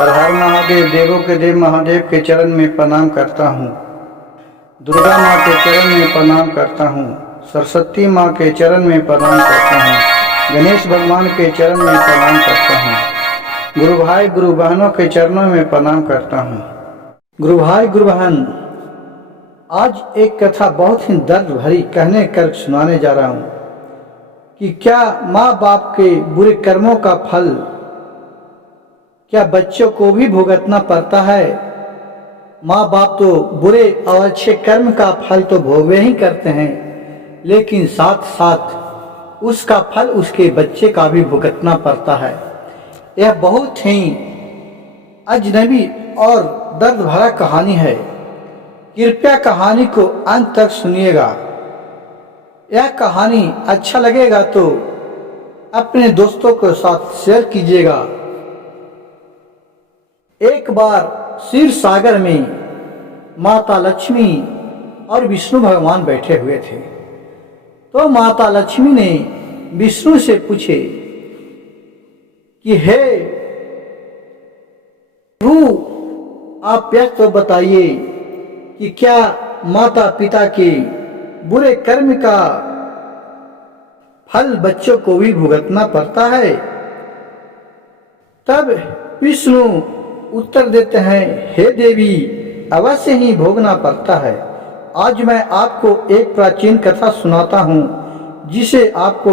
हर हर महादेव। देवों के देव महादेव के चरण में प्रणाम करता हूँ। दुर्गा माँ के चरण में प्रणाम करता हूँ। सरस्वती माँ के चरण में प्रणाम करता हूँ। गणेश भगवान के चरण में प्रणाम करता हूँ। गुरु भाई गुरु बहनों के चरणों में प्रणाम करता हूँ। गुरु भाई गुरु बहन, आज एक कथा बहुत ही दर्द भरी कहने कर सुनाने जा रहा हूँ कि क्या माँ बाप के बुरे कर्मों का फल क्या बच्चों को भी भुगतना पड़ता है। माँ बाप तो बुरे और अच्छे कर्म का फल तो भोगवे ही करते हैं, लेकिन साथ साथ उसका फल उसके बच्चे का भी भुगतना पड़ता है। यह बहुत ही अजनबी और दर्द भरा कहानी है। कृपया कहानी को अंत तक सुनिएगा। यह कहानी अच्छा लगेगा तो अपने दोस्तों के साथ शेयर कीजिएगा। एक बार क्षीर सागर में माता लक्ष्मी और विष्णु भगवान बैठे हुए थे। तो माता लक्ष्मी ने विष्णु से पूछे कि हे प्रभु, आप यह तो बताइए कि क्या माता पिता के बुरे कर्म का फल बच्चों को भी भुगतना पड़ता है। तब विष्णु उत्तर देते हैं, हे देवी, अवश्य ही भोगना पड़ता है। आज मैं आपको एक प्राचीन कथा सुनाता हूँ, जिसे आपको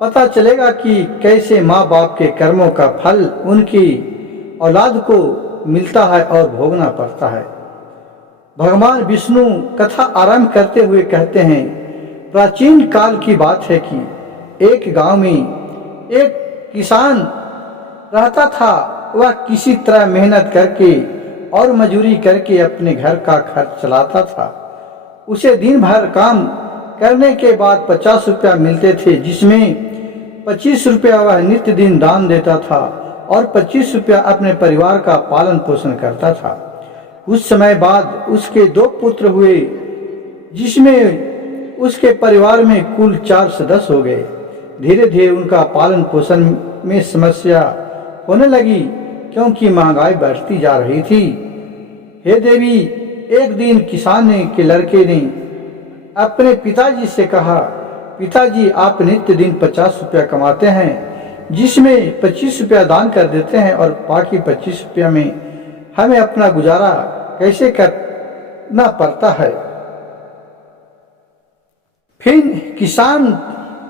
पता चलेगा कि कैसे माँ बाप के कर्मों का फल उनकी औलाद को मिलता है और भोगना पड़ता है। भगवान विष्णु कथा आरंभ करते हुए कहते हैं, प्राचीन काल की बात है कि एक गांव में एक किसान रहता था। वह किसी तरह मेहनत करके और मजूरी करके अपने घर का खर्च चलाता था। उसे दिन भर काम करने के बाद 50 रुपया मिलते थे, जिसमें 25 रुपया वह नित्य दिन दान देता था और 25 रुपया अपने परिवार का पालन पोषण करता था। कुछ समय बाद उसके 2 पुत्र हुए, जिसमें उसके परिवार में कुल 4 सदस्य हो गए। धीरे धीरे उनका पालन पोषण में समस्या होने लगी, क्योंकि महंगाई बढ़ती जा रही थी। हे देवी, एक दिन किसान के लड़के ने अपने पिताजी से कहा, पिताजी, आप नित्य दिन 50 रुपया कमाते हैं, जिसमें 25 रुपया दान कर देते हैं और बाकी 25 रुपया में हमें अपना गुजारा कैसे करना पड़ता है। फिर किसान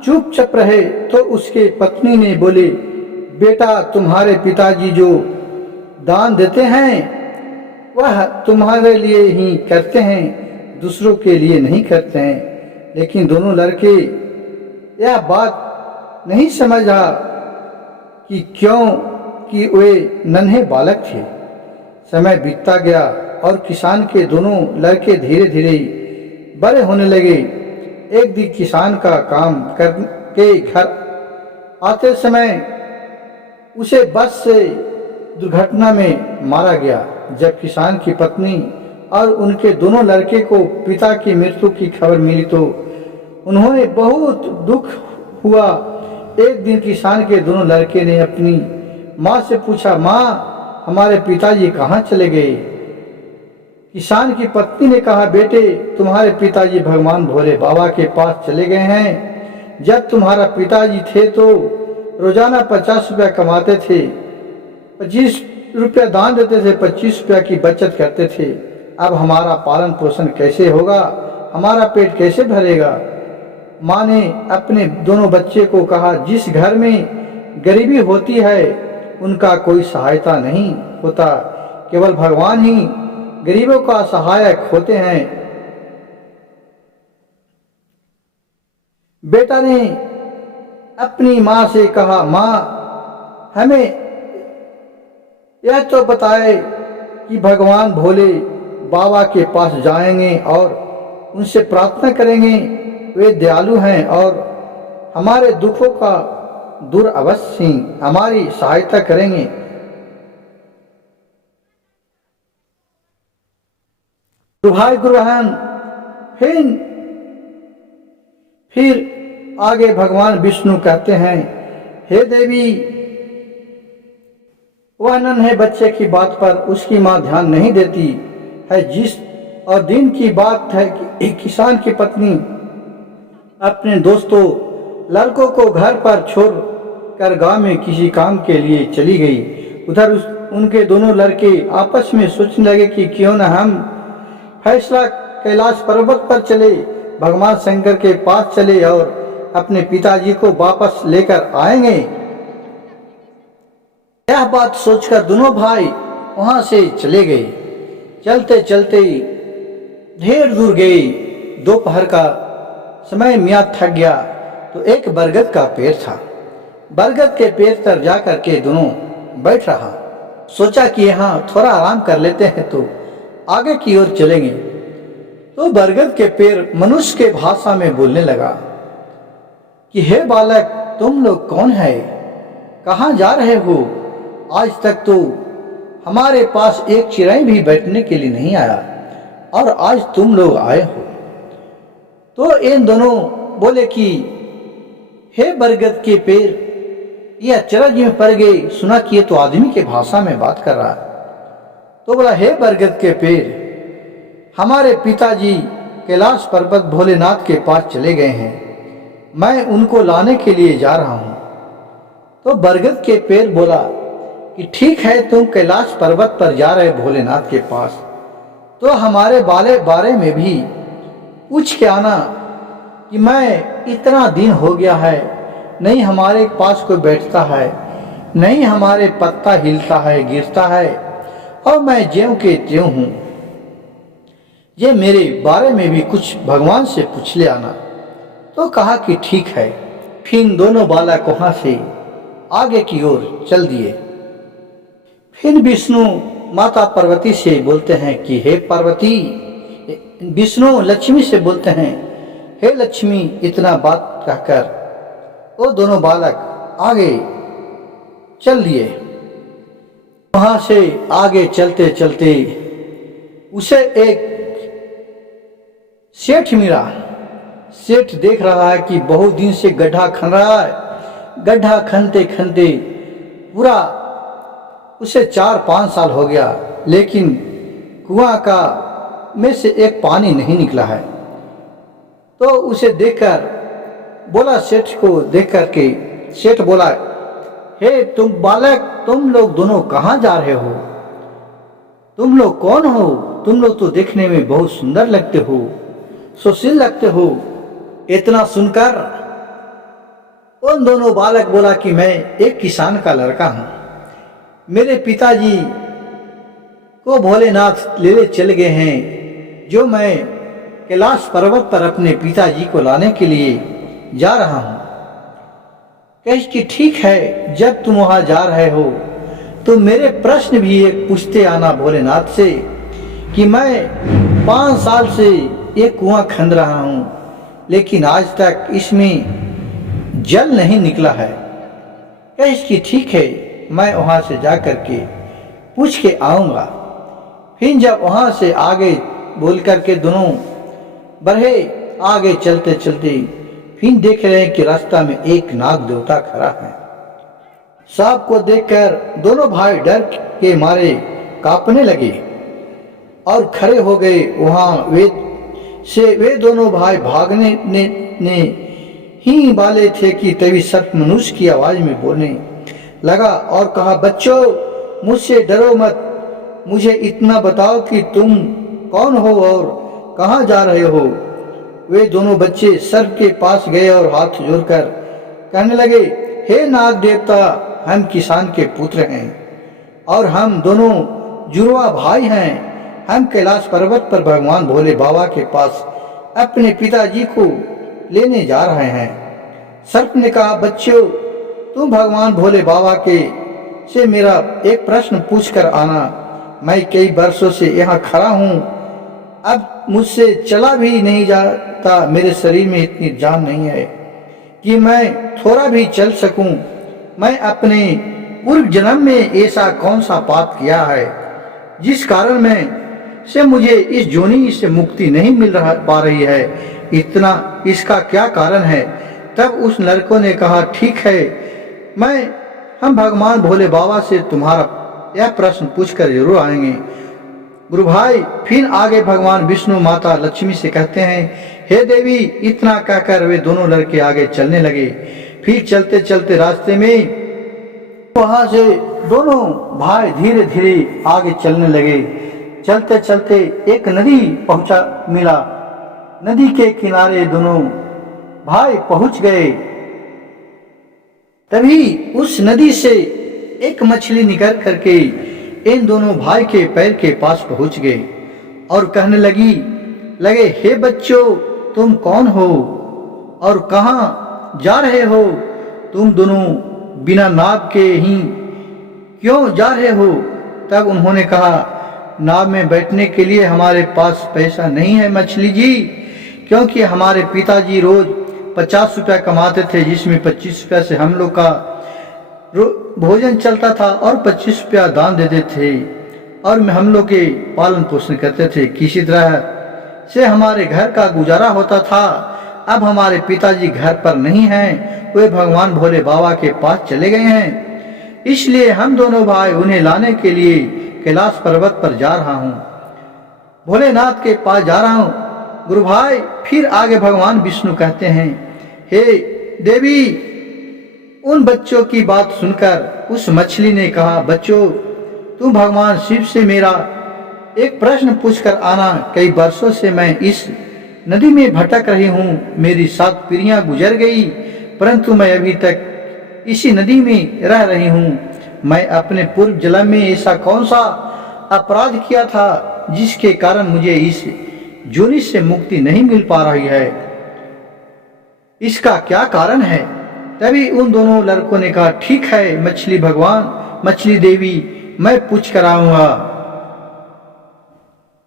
चुपचाप रहे तो उसके पत्नी ने बोले, बेटा, तुम्हारे पिताजी जो दान देते हैं वह तुम्हारे लिए ही करते हैं, दूसरों के लिए नहीं करते हैं। लेकिन दोनों लड़के यह बात नहीं समझा कि क्यों कि वे नन्हे बालक थे। समय बीतता गया और किसान के दोनों लड़के धीरे धीरे बड़े होने लगे। एक दिन किसान का काम करके घर आते समय उसे बस से दुर्घटना में मारा गया। जब किसान की पत्नी और उनके दोनों लड़के को पिता की मृत्यु की खबर मिली तो उन्होंने बहुत दुख हुआ। एक दिन किसान के दोनों लड़के ने अपनी माँ से पूछा, माँ, हमारे पिताजी कहाँ चले गए। किसान की पत्नी ने कहा, बेटे, तुम्हारे पिताजी भगवान भोले बाबा के पास चले गए हैं। जब तुम्हारा पिताजी थे तो रोजाना 50 रुपया कमाते थे, 25 रुपया दान देते थे, 25 रुपया की बचत करते थे। अब हमारा पालन पोषण कैसे होगा, हमारा पेट कैसे भरेगा। माँ ने अपने दोनों बच्चे को कहा, जिस घर में गरीबी होती है उनका कोई सहायता नहीं होता, केवल भगवान ही गरीबों का सहायक होते हैं। बेटा ने अपनी माँ से कहा, माँ, हमें यह तो बताए कि भगवान भोले बाबा के पास जाएंगे और उनसे प्रार्थना करेंगे। वे दयालु हैं और हमारे दुखों का दूर अवश्य हमारी सहायता करेंगे। गुरु भाई गुरु बहन, फिर आगे भगवान विष्णु कहते हैं, हे देवी, वह नन्हे बच्चे की बात पर उसकी माँ ध्यान नहीं देती है। जिस और दिन की बात है कि एक किसान की पत्नी अपने दोस्तों लड़कों को घर पर छोड़ कर गांव में किसी काम के लिए चली गई। उधर उनके दोनों लड़के आपस में सोचने लगे कि क्यों न हम फैसला कैलाश पर्वत पर चले, भगवान शंकर के पास चले और अपने पिताजी को वापस लेकर आएंगे। यह बात सोचकर दोनों भाई वहां से चले गए। चलते चलते ढेर दूर गए। दोपहर का समय मियाँ थक गया तो एक बरगद का पेड़ था। बरगद के पेड़ पर जाकर के दोनों बैठ रहा। सोचा कि यहाँ थोड़ा आराम कर लेते हैं तो आगे की ओर चलेंगे। तो बरगद के पेड़ मनुष्य के भाषा में बोलने लगा कि हे बालक, तुम लोग कौन है, कहाँ जा रहे हो? आज तक तो हमारे पास एक चिड़ै भी बैठने के लिए नहीं आया और आज तुम लोग आए हो। तो इन दोनों बोले कि हे बरगद के पेड़, ये अचरज में पड़ गए, सुना कि ये तो आदमी के भाषा में बात कर रहा है। तो बोला हे बरगद के पेड़, हमारे पिताजी कैलाश पर्वत भोलेनाथ के पास चले गए हैं, मैं उनको लाने के लिए जा रहा हूँ। तो बरगद के पेड़ बोला कि ठीक है, तुम कैलाश पर्वत पर जा रहे भोलेनाथ के पास, तो हमारे बारे में भी पूछ के आना कि मैं इतना दिन हो गया है, नहीं हमारे पास कोई बैठता है, नहीं हमारे पत्ता हिलता है गिरता है, और मैं ज्यों के त्यों हूँ। ये मेरे बारे में भी कुछ भगवान से पूछ ले आना। तो कहा कि ठीक है। फिर दोनों बालक वहां से आगे की ओर चल दिए। फिर विष्णु माता पार्वती से बोलते हैं कि हे पार्वती, विष्णु लक्ष्मी से बोलते हैं हे लक्ष्मी। इतना बात कहकर वो दोनों बालक आगे चल दिए। वहां से आगे चलते चलते उसे एक सेठ मिला। सेठ देख रहा है कि बहुत दिन से गड्ढा खन रहा है। गड्ढा खनते खनते पूरा उसे 4-5 साल हो गया, लेकिन कुआं का में से एक पानी नहीं निकला है। तो उसे देखकर बोला, सेठ को देख करके सेठ बोला, हे तुम बालक, तुम लोग दोनों कहाँ जा रहे हो? तुम लोग कौन हो? तुम लोग तो देखने में बहुत सुंदर लगते हो, सुशील लगते हो। इतना सुनकर उन दोनों बालक बोला कि मैं एक किसान का लड़का हूँ, मेरे पिताजी को भोलेनाथ ले चल गए हैं, जो मैं कैलाश पर्वत पर अपने पिताजी को लाने के लिए जा रहा हूँ। कहे कि ठीक है, जब तुम वहां जा रहे हो तो मेरे प्रश्न भी एक पूछते आना भोलेनाथ से कि मैं 5 साल से ये कुआं खन रहा हूँ, लेकिन आज तक इसमें जल नहीं निकला है। कहे कि ठीक है, मैं वहां से जा करके पूछ के आऊंगा। फिर जब वहां से आगे बोल करके दोनों बढ़े, आगे चलते चलते फिर देख रहे हैं कि रास्ता में एक नाग देवता खड़ा है। सांप को देखकर दोनों भाई डर के मारे कांपने लगे और खड़े हो गए। वहां वे दोनों भाई भागने ने ही वाले थे कि तभी सर्प मनुष्य की आवाज में बोलने लगा और कहा, बच्चों मुझसे डरो मत, मुझे इतना बताओ कि तुम कौन हो और कहाँ जा रहे हो। वे दोनों बच्चे सर्प के पास गए और हाथ जोड़कर कहने लगे, हे नाग देवता, हम किसान के पुत्र हैं और हम दोनों जुड़वा भाई हैं। हम कैलाश पर्वत पर भगवान भोले बाबा के पास अपने पिताजी को लेने जा रहे हैं। सर्प ने कहा, बच्चों तुम भगवान भोले बाबा के से मेरा एक प्रश्न पूछ कर आना। मैं कई वर्षों से यहाँ खड़ा हूँ, अब मुझसे चला भी नहीं जाता, मेरे शरीर में इतनी जान नहीं है कि मैं थोड़ा भी चल सकूं। मैं अपने पूर्व जन्म में ऐसा कौन सा पाप किया है जिस कारण में से मुझे इस जोनी से मुक्ति नहीं मिल पा रही है, इतना इसका क्या कारण है? तब उस लड़कों ने कहा, ठीक है, हम भगवान भोले बाबा से तुम्हारा यह प्रश्न पूछकर जरूर आएंगे। गुरु भाई फिर आगे भगवान विष्णु माता लक्ष्मी से कहते हैं, हे देवी। इतना कहकर वे दोनों लड़के आगे चलने लगे। फिर चलते चलते रास्ते में वहां से दोनों भाई धीरे धीरे आगे चलने लगे। चलते चलते एक नदी मिला। नदी के किनारे दोनों भाई पहुंच गए। तभी उस नदी से एक मछली निकल करके इन दोनों भाई के पैर के पास पहुंच गए और कहने लगे, हे बच्चों, तुम कौन हो और कहाँ जा रहे हो? तुम दोनों बिना नाव के ही क्यों जा रहे हो? तब उन्होंने कहा, नाव में बैठने के लिए हमारे पास पैसा नहीं है मछली जी, क्योंकि हमारे पिताजी रोज 50 रुपया कमाते थे, जिसमें 25 रुपया से हम लोग का भोजन चलता था और 25 रुपया दान देते थे और हम लोग के पालन पोषण करते थे। किसी तरह से हमारे घर का गुजारा होता था। अब हमारे पिताजी घर पर नहीं हैं, वे भगवान भोले बाबा के पास चले गए हैं। इसलिए हम दोनों भाई उन्हें लाने के लिए कैलाश पर्वत पर जा रहा हूँ, भोलेनाथ के पास जा रहा हूँ। गुरु भाई फिर आगे भगवान विष्णु कहते हैं, हे देवी। उन बच्चों की बात सुनकर उस मछली ने कहा, बच्चों, तुम भगवान शिव से मेरा एक प्रश्न पूछकर आना। कई वर्षों से मैं इस नदी में भटक रही हूँ। मेरी 7 पीढ़ियां गुजर गई, परंतु मैं अभी तक इसी नदी में रह रही हूँ। मैं अपने पूर्व जन्म में ऐसा कौन सा अपराध किया था जिसके कारण मुझे इस जोनि से मुक्ति नहीं मिल पा रही है? इसका क्या कारण है? तभी उन दोनों लड़कों ने कहा, ठीक है मछली भगवान, मछली देवी, मैं पूछ कर आऊंगा।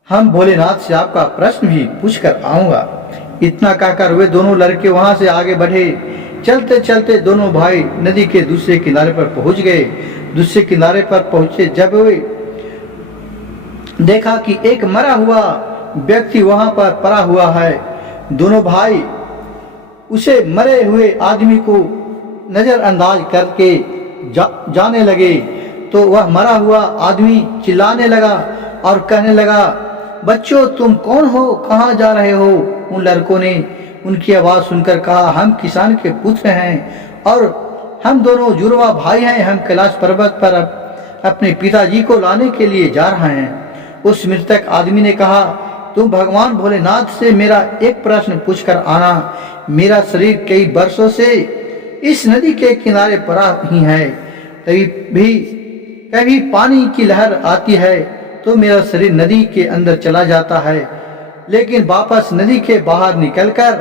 हम भोलेनाथ से आपका प्रश्न भी पूछ कर आऊंगा। इतना कहकर वे दोनों लड़के वहां से आगे बढ़े। चलते चलते दोनों भाई नदी के दूसरे किनारे पर पहुंच गए। दूसरे किनारे पर पहुंचे जब वे देखा कि एक मरा हुआ व्यक्ति वहां पर पड़ा हुआ है। दोनों भाई उसे मरे हुए आदमी को नजरअंदाज करके जाने लगे तो वह मरा हुआ आदमी चिल्लाने लगा और कहने लगा, बच्चों, तुम कौन हो? कहाँ जा रहे हो? उन लड़कों ने उनकी आवाज सुनकर कहा, हम किसान के पुत्र हैं और हम दोनों जुड़वा भाई हैं। हम कैलाश पर्वत पर अपने पिताजी को लाने के लिए जा रहे हैं। उस मृतक आदमी ने कहा, तुम भगवान भोलेनाथ से मेरा एक प्रश्न पूछकर आना। मेरा शरीर कई वर्षों से इस नदी के किनारे पड़ा ही है। कभी पानी की लहर आती है तो मेरा शरीर नदी के अंदर चला जाता है, लेकिन वापस नदी के बाहर निकलकर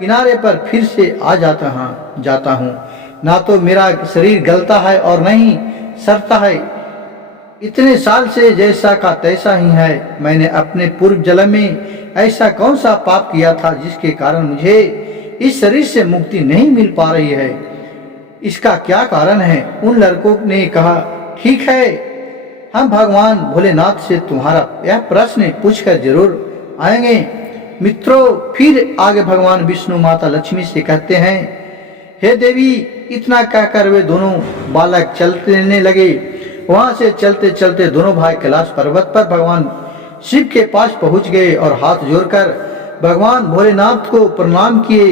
किनारे पर फिर से आ जाता हूँ। ना तो मेरा शरीर गलता है और न ही सड़ता है। इतने साल से जैसा का तैसा ही है। मैंने अपने पूर्व जन्म में ऐसा कौन सा पाप किया था जिसके कारण मुझे इस शरीर से मुक्ति नहीं मिल पा रही है? इसका क्या कारण है? उन लड़कों ने कहा, ठीक है, हम भगवान भोलेनाथ से तुम्हारा यह प्रश्न पूछकर जरूर आएंगे। मित्रों, फिर आगे भगवान विष्णु माता लक्ष्मी से कहते हैं, हे देवी। इतना कहकर वे दोनों बालक चलने लगे। वहां से चलते चलते दोनों भाई कैलाश पर्वत पर भगवान शिव के पास पहुंच गए और हाथ जोड़कर भगवान भोलेनाथ को प्रणाम किए।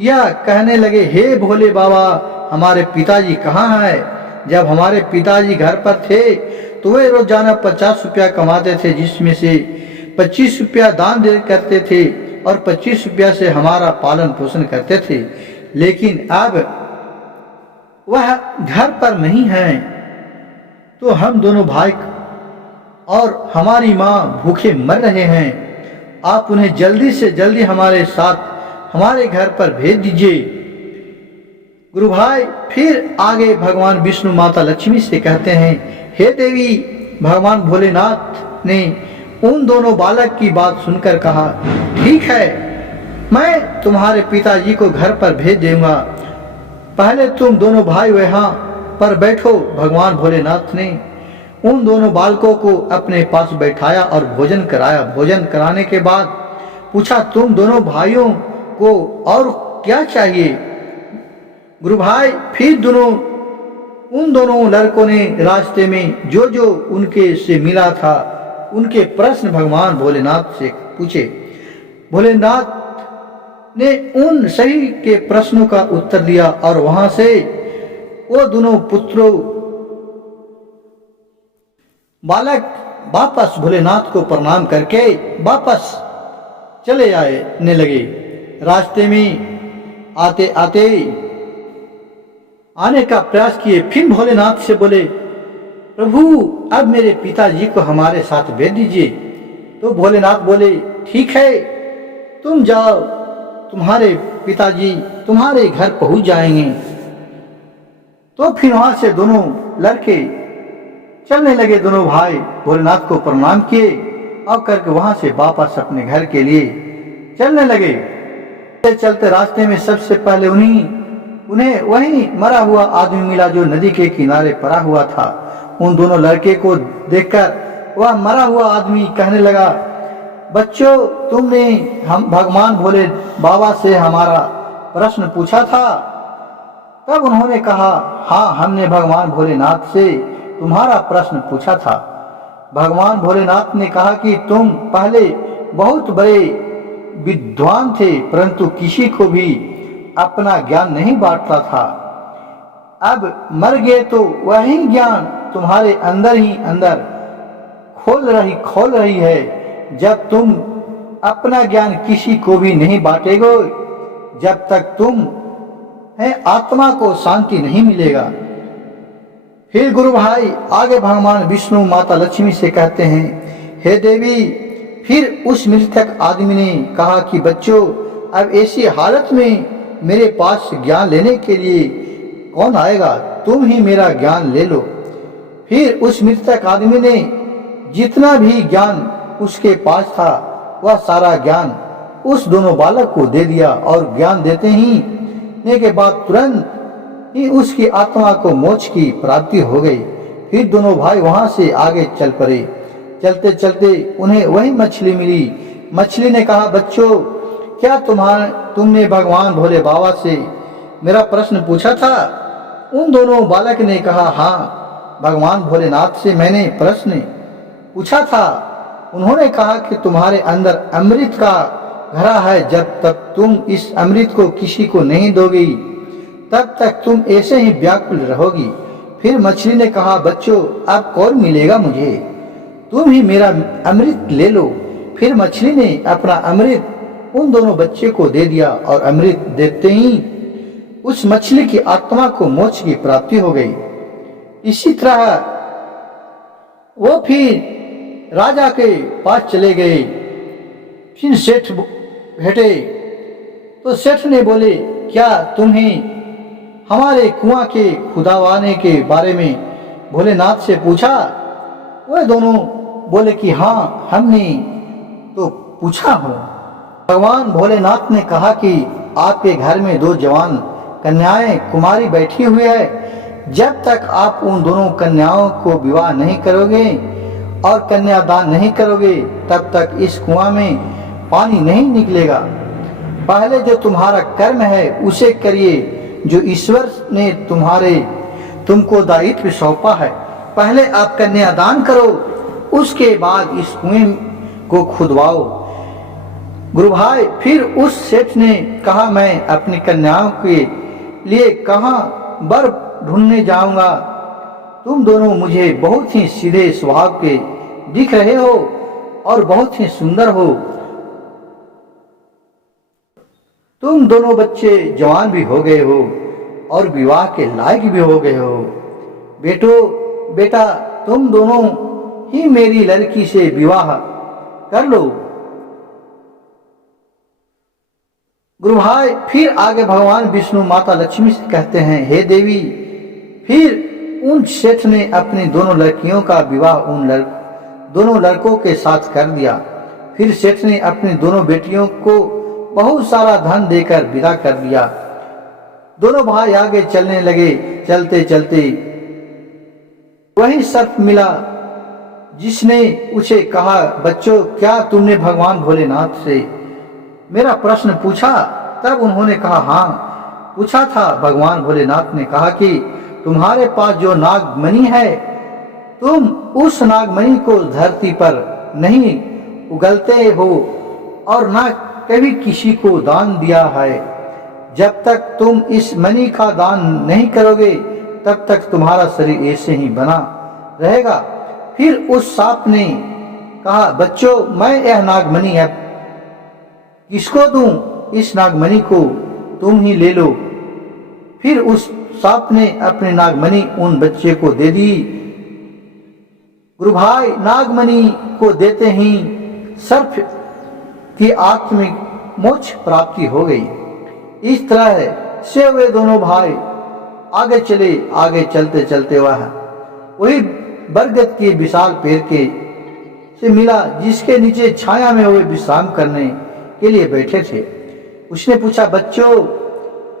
यह कहने लगे, हे भोले बाबा, हमारे पिताजी कहाँ हैं? जब हमारे पिताजी घर पर थे तो वे रोजाना 50 रुपया कमाते थे, जिसमें से 25 रुपया दान दे करते थे और 25 रुपया से हमारा पालन पोषण करते थे। लेकिन अब वह घर पर नहीं है, तो हम दोनों भाई और हमारी माँ भूखे मर रहे हैं। आप उन्हें जल्दी से जल्दी हमारे साथ हमारे घर पर भेज दीजिए। गुरु भाई फिर आगे भगवान विष्णु माता लक्ष्मी से कहते हैं, हे देवी। भगवान भोलेनाथ ने उन दोनों बालक की बात सुनकर कहा, ठीक है, मैं तुम्हारे पिताजी को घर पर भेज दूंगा। पहले तुम दोनों भाई वहां पर बैठो। भगवान भोलेनाथ ने उन दोनों बालकों को अपने पास बैठाया और भोजन कराया। भोजन कराने के बाद पूछा, तुम दोनों भाइयों को और क्या चाहिए? गुरु भाई फिर दोनों उन दोनों लड़कों ने रास्ते में जो जो उनके से मिला था उनके प्रश्न भगवान भोलेनाथ से पूछे। भोलेनाथ ने उन सही के प्रश्नों का उत्तर दिया और वहां से वो दोनों पुत्रों बालक वापस भोलेनाथ को प्रणाम करके वापस चले आने लगे। रास्ते में आते आते आने का प्रयास किए, फिर भोलेनाथ से बोले, प्रभु अब मेरे पिताजी को हमारे साथ भेज दीजिए। तो भोलेनाथ बोले, ठीक है तुम जाओ, तुम्हारे पिताजी तुम्हारे घर पहुंच जाएंगे। तो फिर वहां से दोनों लड़के चलने लगे। दोनों भाई भोलेनाथ को प्रणाम किए और करके वहां से वापस अपने घर के लिए चलने लगे। चलते रास्ते में सबसे पहले उन्हें वही मरा हुआ आदमी मिला जो नदी के किनारे पड़ा हुआ था। उन दोनों लड़के को देखकर वह मरा हुआ आदमी कहने लगा, बच्चों तुमने हम भगवान भोले बाबा से हमारा प्रश्न पूछा था? तब उन्होंने कहा, हाँ हमने भगवान भोलेनाथ से तुम्हारा प्रश्न पूछा था। भगवान भोलेनाथ ने कहा कि तुम पहले बहुत बड़े विद्वान थे परंतु किसी को भी अपना ज्ञान नहीं बांटता था। अब मर गए तो वही ज्ञान तुम्हारे अंदर ही अंदर खोल रही है। जब तुम अपना ज्ञान किसी को भी नहीं बांटेगो, जब तक तुम है आत्मा को शांति नहीं मिलेगा। फिर गुरु भाई आगे भगवान विष्णु माता लक्ष्मी से कहते हैं, हे देवी। फिर उस मृतक आदमी ने कहा कि बच्चों अब ऐसी हालत में मेरे पास ज्ञान लेने के लिए कौन आएगा, तुम ही मेरा ज्ञान ले लो। फिर उस मृतक आदमी ने जितना भी ज्ञान उसके पास था वह सारा ज्ञान उस दोनों बालक को दे दिया और ज्ञान देने के बाद तुरंत ही उसकी आत्मा को मोक्ष की प्राप्ति हो गई। फिर दोनों भाई वहां से आगे चल पड़े। चलते चलते उन्हें वही मछली मिली। मछली ने कहा, बच्चों क्या तुमने भगवान भोले बाबा से मेरा प्रश्न पूछा था? उन दोनों बालक ने कहा, हाँ भगवान भोलेनाथ से मैंने प्रश्न पूछा था। उन्होंने कहा कि तुम्हारे अंदर अमृत का घड़ा है, जब तक तुम इस अमृत को किसी को नहीं दोगी तब तक तुम ऐसे ही व्याकुल रहोगी। फिर मछली ने कहा, बच्चों अब कौन मिलेगा मुझे, तुम ही मेरा अमृत ले लो। फिर मछली ने अपना अमृत उन दोनों बच्चे को दे दिया और अमृत देते ही उस मछली की आत्मा को मोक्ष की प्राप्ति हो गई। इसी तरह वो फिर राजा के पास चले गए। फिर सेठ भेटे तो सेठ ने बोले, क्या तुम्हें हमारे कुआं के खुदावाने के बारे में भोलेनाथ से पूछा? वे दोनों बोले कि हाँ हमने तो पूछा हो। भगवान भोलेनाथ ने कहा कि आपके घर में दो जवान कन्याएं कुमारी बैठी हुई है। जब तक आप उन दोनों कन्याओं को विवाह नहीं करोगे और कन्यादान नहीं करोगे तब तक इस कुआं में पानी नहीं निकलेगा। पहले जो तुम्हारा कर्म है उसे करिए जो ईश्वर ने तुमको दायित्व सौंपा है। पहले आप कन्यादान करो, उसके बाद इस कुएं को खुदवाओ। गुरु भाई फिर उस सेठ ने कहा, मैं अपनी कन्याओं के लिए कहाँ वर ढूंढने जाऊंगा? तुम दोनों मुझे बहुत ही सीधे स्वभाव के दिख रहे हो और बहुत ही सुंदर हो। तुम दोनों बच्चे जवान भी हो गए हो और विवाह के लायक भी हो गए हो। बेटा तुम दोनों ही मेरी लड़की से विवाह कर लो। गुरु भाई फिर आगे भगवान विष्णु माता लक्ष्मी से कहते हैं, हे देवी। फिर उन सेठ ने अपनी दोनों लड़कियों का विवाह उन दोनों लड़कों के साथ कर दिया। फिर सेठ ने अपनी दोनों बेटियों को बहुत सारा धन देकर विदा कर दिया। दोनों भाई आगे चलने लगे। चलते चलते वही सर्प मिला जिसने उसे कहा, बच्चों क्या तुमने भगवान भोलेनाथ से मेरा प्रश्न पूछा? तब उन्होंने कहा, हाँ पूछा था। भगवान भोलेनाथ ने कहा कि तुम्हारे पास जो नागमणि है, तुम उस नागमणि को धरती पर नहीं उगलते हो और ना कभी किसी को दान दिया है। जब तक तुम इस मणि का दान नहीं करोगे तब तक तुम्हारा शरीर ऐसे ही बना रहेगा। फिर उस सांप ने कहा, बच्चों, मैं यह नागमणि अब किसको दूं? इस नागमणि को तुम ही ले लो। फिर उस सांप ने अपनी नागमणि उन बच्चे को दे दी। गुरु भाई नागमणि को देते ही सर्प की आत्मिक मोक्ष प्राप्ति हो गई। इस तरह से वे दोनों भाई आगे चले। आगे चलते चलते वही बरगद के विशाल पेड़ के से मिला जिसके नीचे छाया में वे विश्राम करने के लिए बैठे थे। उसने पूछा, बच्चों,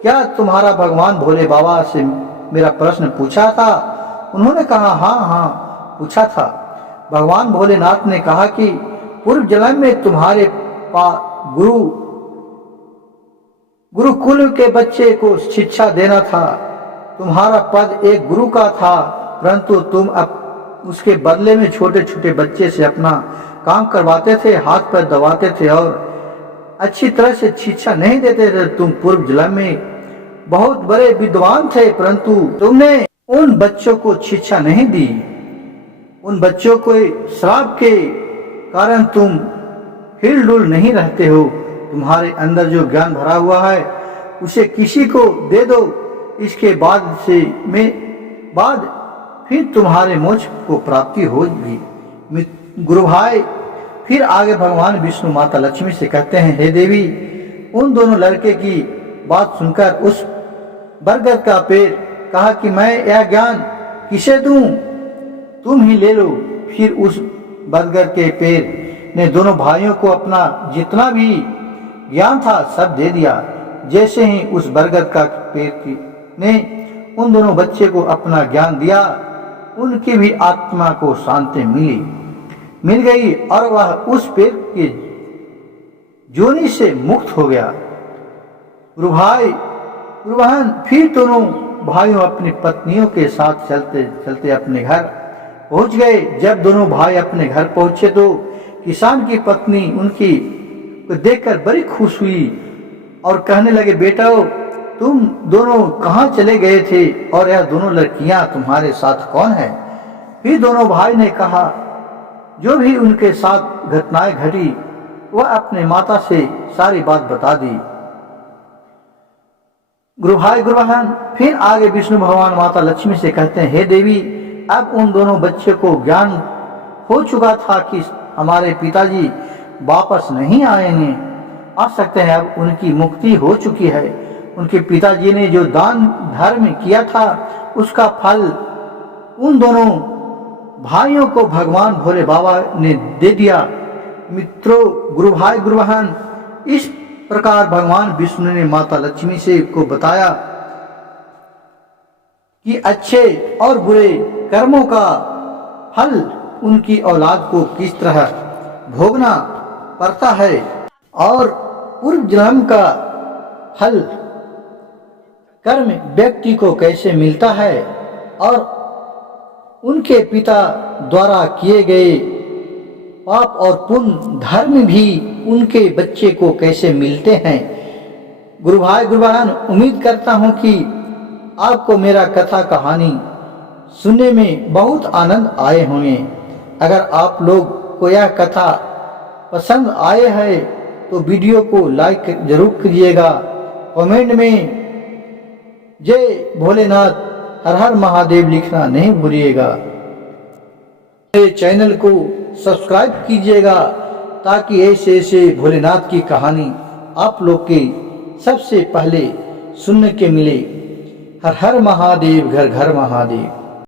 क्या तुम्हारा भगवान भोले बाबा से मेरा प्रश्न पूछा था? उन्होंने कहा, हाँ पूछा था। भगवान भोलेनाथ ने कहा कि पूर्व जन्म में तुम्हारे गुरुकुल के बच्चे को शिक्षा देना था। तुम्हारा पद एक गुरु का था, परंतु तुम अब उसके बदले में छोटे छोटे बच्चे से अपना काम करवाते थे, हाथ पैर दबाते थे और अच्छी तरह से शिक्षा नहीं देते थे। तुम पूर्व जन्म में बहुत बड़े विद्वान थे, परंतु तुमने उन बच्चों को शिक्षा नहीं दी। उन बच्चों को श्राप के कारण तुम हिलडुल नहीं रहते हो। तुम्हारे अंदर जो ज्ञान भरा हुआ है उसे किसी को दे दो। इसके बाद फिर तुम्हारे मोक्ष को प्राप्ति होगी। गुरु भाई फिर आगे भगवान विष्णु माता लक्ष्मी से कहते हैं, हे देवी, उन दोनों लड़के की बात सुनकर उस बरगद का पेड़ कहा कि मैं यह ज्ञान किसे दूं? तुम ही ले लो। फिर उस बरगद के पेड़ ने दोनों भाइयों को अपना जितना भी ज्ञान था सब दे दिया। जैसे ही उस बरगद का पेड़ ने उन दोनों बच्चे को अपना ज्ञान दिया, उनकी भी आत्मा को शांति मिल गई और वह उस पेड़ के जोनी से मुक्त हो गया। गुरु बहन फिर दोनों भाइयों अपनी पत्नियों के साथ चलते चलते अपने घर पहुंच गए। जब दोनों भाई अपने घर पहुंचे तो किसान की पत्नी उनकी को देखकर बड़ी खुश हुई और कहने लगे, बेटा, तुम दोनों कहाँ चले गए थे और यह दोनों लड़कियां तुम्हारे साथ कौन है? फिर दोनों भाई ने कहा जो भी उनके साथ घटनाएं घटी वह अपने माता से सारी बात बता दी। गुरु बहन फिर आगे विष्णु भगवान माता लक्ष्मी से कहते हैं, हे देवी, अब उन दोनों बच्चे को ज्ञान हो चुका था कि हमारे पिताजी वापस नहीं आएंगे, आ सकते हैं। अब उनकी मुक्ति हो चुकी है। उनके पिताजी ने जो दान धर्म किया था उसका फल उन दोनों भाइयों को भगवान भोले बाबा ने दे दिया। मित्रों, गुरु बहन, इस प्रकार भगवान विष्णु ने माता लक्ष्मी से को बताया कि अच्छे और बुरे कर्मों का फल उनकी औलाद को किस तरह भोगना पड़ता है और पूर्व जन्म का फल कर्म व्यक्ति को कैसे मिलता है और उनके पिता द्वारा किए गए पाप और पुण्य धर्म भी उनके बच्चे को कैसे मिलते हैं। गुरु बहन, उम्मीद करता हूं कि आपको मेरा कथा कहानी सुनने में बहुत आनंद आए होंगे। अगर आप लोग को यह कथा पसंद आए है तो वीडियो को लाइक जरूर कीजिएगा। कमेंट में जय भोलेनाथ हर हर महादेव लिखना नहीं भूलिएगा। मेरे चैनल को सब्सक्राइब कीजिएगा ताकि ऐसे भोलेनाथ की कहानी आप लोग के सबसे पहले सुनने के मिले। हर हर महादेव, घर घर महादेव।